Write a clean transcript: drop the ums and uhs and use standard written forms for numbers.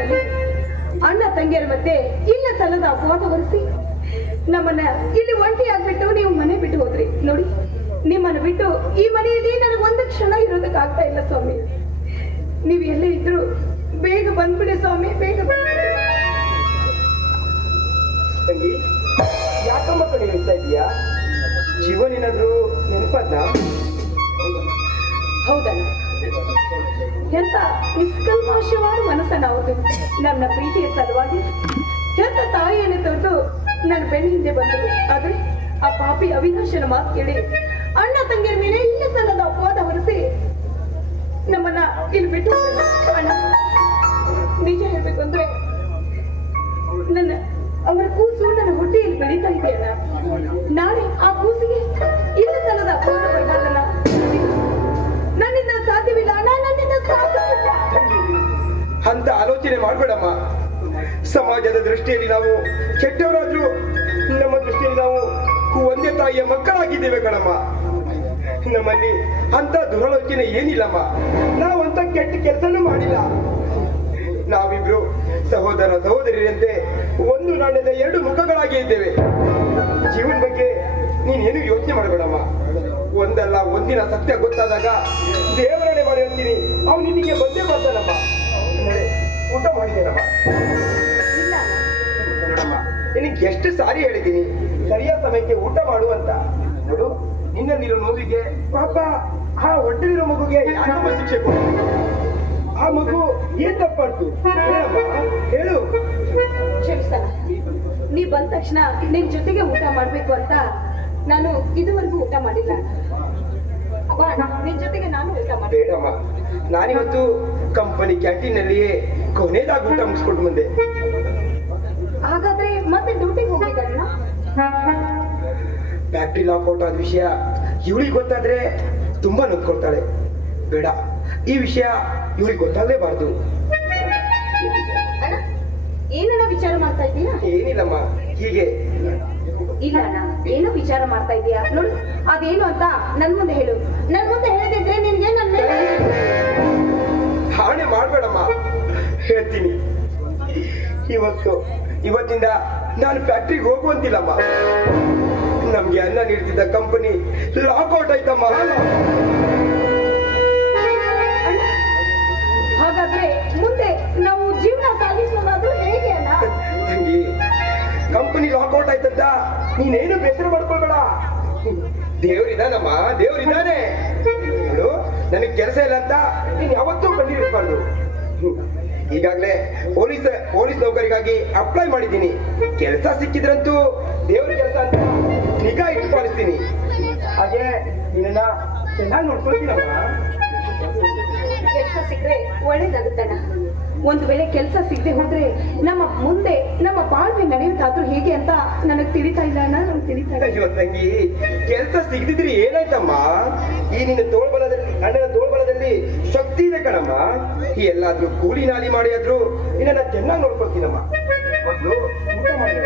ಕಾಲದಲ್ಲಿ ಅಣ್ಣ ತಂಗಿಯರ ಮಧ್ಯೆ ಇಲ್ಲ ಸಲ್ಲದ ಅಪವಾದ ಹೊರಿಸಿ ನಮ್ಮನ್ನ ಇಲ್ಲಿ ಒಂಟಿಯಾಗ್ಬಿಟ್ಟು ನೀವು ಮನೆ ಬಿಟ್ಟು ಹೋದ್ರಿ. ನೋಡಿ, ನಿಮ್ಮನ್ನು ಬಿಟ್ಟು ಈ ಮನೆಯಲ್ಲಿ ನನಗೆ ಒಂದು ಕ್ಷಣ ಇರೋದಕ್ಕಾಗ್ತಾ ಇಲ್ಲ ಸ್ವಾಮಿ. ನೀವು ಎಲ್ಲೇ ಇದ್ರು ಬೇಗ ಬಂದ್ಬಿಡಿ ಸ್ವಾಮಿ, ಬೇಗ ಬಂದ್ಬಿಡಿ. ತಂಗಿ, ಯಾಕಮ್ಮ ಕಡೆ ಹೇಳ್ತಾ ಇದೀಯಾ? ಜೀವನ ಏನಾದ್ರು ನೆನಪಾದ್ನ? ಹೌದಣ್ಣ, ಎಂತ ನಿಷ್ಕಲ್ಮಾಶವಾದ ಮನಸ್ಸನ್ನ ಅವತ್ತು ನನ್ನ ಪ್ರೀತಿಯ ಸಲುವಾಗಿ ಎಂತ ತಾಯಿಯನ್ನು ತೊರೆದು ನನ್ನ ಬೆನ್ನ ಹಿಂದೆ ಬಂದರು. ಆದ್ರೆ ಆ ಪಾಪಿ ಅವಿನಾಶನ ಮಾತು ಕೇಳಿ ಅಣ್ಣ ತಂಗಿಯರ ಮೇಲೆ ಇಲ್ಲ ಸಲ್ಲದ ಅಪವಾದ ಹೊರಿಸಿ ನಮ್ಮನ್ನ ಇಲ್ಲಿ ಬಿಟ್ಟು ಹೋದ್ರು. ಅಣ್ಣ, ನಿಜ ಹೇಳ್ಬೇಕು ಅಂದ್ರೆ ನನ್ನ ಅವರ ಕೂಸು ನನ್ನ ಹೊಟ್ಟೆಯಲ್ಲಿ ಬೆಳೀತಾ ಇದೆಯಲ್ಲ, ನಾಳೆ ಆ ಕೂಸಿಗೆ ಇಲ್ಲ ಸಲ್ಲದ ಅಪವಾದ ಬರಬಾರ್ದಲ್ಲ. ನನ್ನಿಂದ ಸಾಧ್ಯವಿಲ್ಲ ಅಣ್ಣ, ನನ್ನಿಂದ ಸಾಧ್ಯವಿಲ್ಲ. ಅಂತ ಆಲೋಚನೆ ಮಾಡ್ಬೇಡಮ್ಮ. ಸಮಾಜದ ದೃಷ್ಟಿಯಲ್ಲಿ ನಾವು ಕೆಟ್ಟವರಾದ್ರೂ ನಮ್ಮ ದೃಷ್ಟಿಯಲ್ಲಿ ನಾವು ಒಂದೇ ತಾಯಿಯ ಮಕ್ಕಳಾಗಿದ್ದೇವೆ ಕಣಮ್ಮ. ನಮ್ಮಲ್ಲಿ ಅಂತ ದುರಾಲೋಚನೆ ಏನಿಲ್ಲಮ್ಮ. ನಾವಂತ ಕೆಟ್ಟ ಕೆಲಸನೂ ಮಾಡಿಲ್ಲ. ನಾವಿಬ್ರು ಸಹೋದರ ಸಹೋದರಿಯರಂತೆ ಒಂದು ನಾಣ್ಯದ ಎರಡು ಮುಖಗಳಾಗಿ ಇದ್ದೇವೆ. ಜೀವನ ಬಗ್ಗೆ ನೀನೇನು ಯೋಚನೆ ಮಾಡಬೇಡಮ್ಮ. ಒಂದಲ್ಲ ಒಂದಿನ ಸತ್ಯ ಗೊತ್ತಾದಾಗ ದೇವರಣೆ ಮಾಡಿ ಹೇಳ್ತೀನಿ, ಅವ್ನು ನಿನಗೆ ಬಂದೇ ಬರ್ತಾನಮ್ಮ. ಊಟ ಮಾಡಿದ್ದೇನಮ್ಮ? ನೋಡಮ್ಮ, ನಿನಗೆ ಎಷ್ಟು ಸಾರಿ ಹೇಳಿದ್ದೀನಿ ಸರಿಯಾದ ಸಮಯಕ್ಕೆ ಊಟ ಮಾಡು ಅಂತ. ನೋಡು, ನಿನ್ನಲ್ಲಿರೋ ನೋವಿಗೆ ಪಾಪ ಆ ಹೊಟ್ಟೆಲಿರೋ ಮಗುಗೆ ಯಾಕಮ್ಮ ಶಿಕ್ಷೆ ಕೊಡು? ಆ ಮಗು ಏನ್ ತಪ್ಪಾಡ್ತು ಹೇಳು. ಕ್ಷಮಿಸಲ್ಲ, ನೀ ಬಂದ ತಕ್ಷಣ ನಿನ್ ಜೊತೆಗೆ ಊಟ ಮಾಡ್ಬೇಕು ಅಂತ ನಾನು ಇದುವರೆಗೂ ಊಟ ಮಾಡಿಲ್ಲ. ನಿನ್ ಜೊತೆಗೆ ನಾನು ಊಟ ಮಾಡಿ. ಬೇಡಮ್ಮ, ನಾನಿವತ್ತು ಕಂಪನಿ ಕ್ಯಾಂಟೀನ್ ನಲ್ಲಿಯೇ ಕೊನೆದಾಗಿ ಊಟ ಮುಗಿಸ್ಕೊಂಡು ಬಂದೆ. ಹಾಗಾದ್ರೆ ಮತ್ತೆ ಡ್ಯೂಟಿಗೆ ಹೋಗ್ಬೇಕಲ್ಲ? ಫ್ಯಾಕ್ಟ್ರಿ ಲಾಕ್ಔಟ್ ಆದ ವಿಷಯ ಇವಳಿಗೆ ಗೊತ್ತಾದ್ರೆ ತುಂಬಾ ನೊಂದ್ಕೊಳ್ತಾಳೆ. ಬೇಡ, ಈ ವಿಷಯ ಇವಳಿಗೆ ಗೊತ್ತಾಗಲೇಬಾರ್ದು. ಏನನ್ನ ವಿಚಾರ ಮಾಡ್ತಾ ಇದ್ದೀರಾ? ಏನಿಲ್ಲಮ್ಮ, ಹೀಗೆ. ಇಲ್ಲ ಅಣ್ಣ, ಏನೋ ವಿಚಾರ ಮಾಡ್ತಾ ಇದೀಯಾ? ನೋಡಿ, ಅದೇನು ಅಂತ ನನ್ ಮುಂದೆ ಹೇಳು. ನನ್ ಮುಂದೆ ಹೇಳದಿದ್ರೆ ನಿನ್ಗೆ ನನ್ನ ಮೇಲೆ ಹಾಣೆ ಮಾಡ್ಬೇಡಮ್ಮ, ಹೇಳ್ತೀನಿ. ಇವತ್ತಿಂದ ನಾನು ಫ್ಯಾಕ್ಟ್ರಿಗೆ ಹೋಗುವಂತಿಲ್ಲಮ್ಮ. ನಮ್ಗೆ ಅನ್ನ ನೀಡ್ತಿದ್ದ ಕಂಪನಿ ಲಾಕ್ಔಟ್ ಆಯ್ತಮ್ಮ. ಹಾಗಾದ್ರೆ ಮುಂದೆ ನಾವು ಜೀವನ ಸಾಗಿಸೋದಾದ್ರೂ ಹೇಗೆ ಅಣ್ಣ? ತಂಗಿ, ಕಂಪನಿ ಲಾಕ್ಔಟ್ ಆಯ್ತಂತ ನೀನೇನು ಬೇಸರ ಮಾಡ್ಕೊಳ್ಬೇಡ. ದೇವ್ರಿದಾನಮ್ಮ, ದೇವ್ರಿದಾನೆ. ನೋಡು, ನನಗೆ ಕೆಲಸ ಇಲ್ಲ ಅಂತ ನೀನ್ ಯಾವತ್ತೂ ಕಂಡಿರಿಸಬಾರ್ದು. ಈಗಾಗಲೇ ಪೊಲೀಸ್ ನೌಕರಿಗಾಗಿ ಅಪ್ಲೈ ಮಾಡಿದ್ದೀನಿ. ಕೆಲಸ ಸಿಕ್ಕಿದ್ರಂತೂ ದೇವ್ರ ಕೆಲಸ ಅಂತ ನಿಗಾ ಇಟ್ಟು ಪಾಲಿಸ್ತೀನಿ. ಹಾಗೆ ನಿನ್ನ ಚೆನ್ನಾಗಿ ನೋಡ್ಕೊಳ್ತೀನಮ್ಮ. ಕೆಲಸ ಸಿಕ್ಕರೆ ಒಳ್ಳೇದಾಗುತ್ತಣ್ಣ. ಒಂದು ವೇಳೆ ಕೆಲಸ ಸಿಗದೆ ಹೋದ್ರೆ ನಮ್ಮ ಮುಂದೆ ನಮ್ಮ ಬಾಳ್ವೆ ನಡೆಯುತ್ತಾದ್ರೂ ಹೇಗೆ ಅಂತ ನನಗ್ ತಿಳಿತಾ ಇಲ್ಲ ಅಣ್ಣ, ನನ್ಗೆ ತಿಳಿತಾ ಇಲ್ಲ. ಅಯ್ಯೋ ತಂಗಿ, ಕೆಲಸ ಸಿಗದಿದ್ರೆ ಏನಾಯ್ತಮ್ಮ? ಈ ನಿನ್ನ ಅಣ್ಣನ ತೋಳ್ಬಲದಲ್ಲಿ ಶಕ್ತಿ ಇದೆ ಕಣಮ್ಮ. ಎಲ್ಲಾದ್ರೂ ಕೂಲಿ ನಾಲಿ ಮಾಡಿ ಆದ್ರೂ ನಿನ್ನ ಚೆನ್ನಾಗಿ ನೋಡ್ಕೊಳ್ತೀನಮ್ಮ. ಮೊದ್ಲು ಊಟ ಮಾಡಿ.